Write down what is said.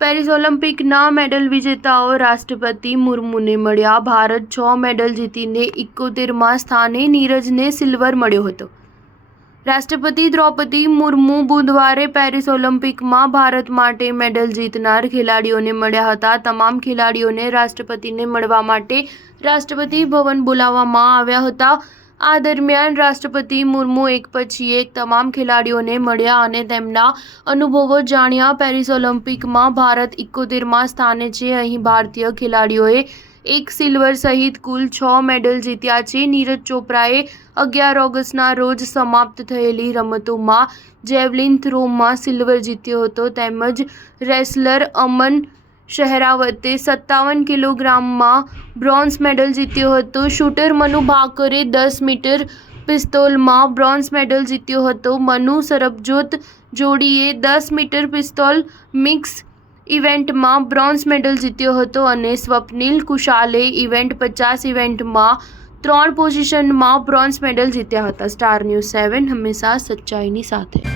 Paris ઓલિમ્પિકના medal વિજેતાઓ રાષ્ટ્રપતિ મુર્મુને મળ્યા। ભારત 6 મેડલ જીતીને 71માં સ્થાને, નીરજને સિલ્વર મળ્યો હતો। રાષ્ટ્રપતિ દ્રૌપદી મુર્મુ બુધવારે પેરિસ ઓલિમ્પિકમાં ભારત માટે મેડલ જીતનાર ખેલાડીઓને મળ્યા હતા। તમામ ખેલાડીઓને રાષ્ટ્રપતિને મળવા માટે રાષ્ટ્રપતિ ભવન બોલાવવામાં આવ્યા હતા। આ દરમિયાન રાષ્ટ્રપતિ મુર્મુ એક પછી એક તમામ ખેલાડીઓને મળ્યા અને તેમના અનુભવો જાણ્યા। પેરિસ ઓલિમ્પિકમાં ભારત 71માં સ્થાને છે। અહીં ભારતીય ખેલાડીઓએ 1 સિલ્વર સહિત કુલ 6 મેડલ જીત્યા છે। નીરજ ચોપરાએ 11 ઓગસ્ટના રોજ સમાપ્ત થયેલી રમતોમાં જેવલિન થ્રોમાં સિલ્વર જીત્યો હતો, તેમજ રેસલર અમન શહેરાવતે 57 કિલોગ્રામમાં બ્રોન્ઝ મેડલ જીત્યો હતો। શૂટર મનુ ભાકરે 10 મીટર પિસ્તોલમાં બ્રોન્ઝ મેડલ જીત્યો હતો। મનુ સરબજોત જોડીએ 10 મીટર પિસ્તોલ મિક્સ ઇવેન્ટમાં બ્રોન્ઝ મેડલ જીત્યો હતો અને સ્વપ્નિલ કુશાલે ઇવેન્ટ 50 ઇવેન્ટમાં 3 પોઝિશનમાં બ્રોન્ઝ મેડલ જીત્યા હતા। સ્ટાર ન્યૂઝ 7 હંમેશા સચ્ચાઈની સાથે।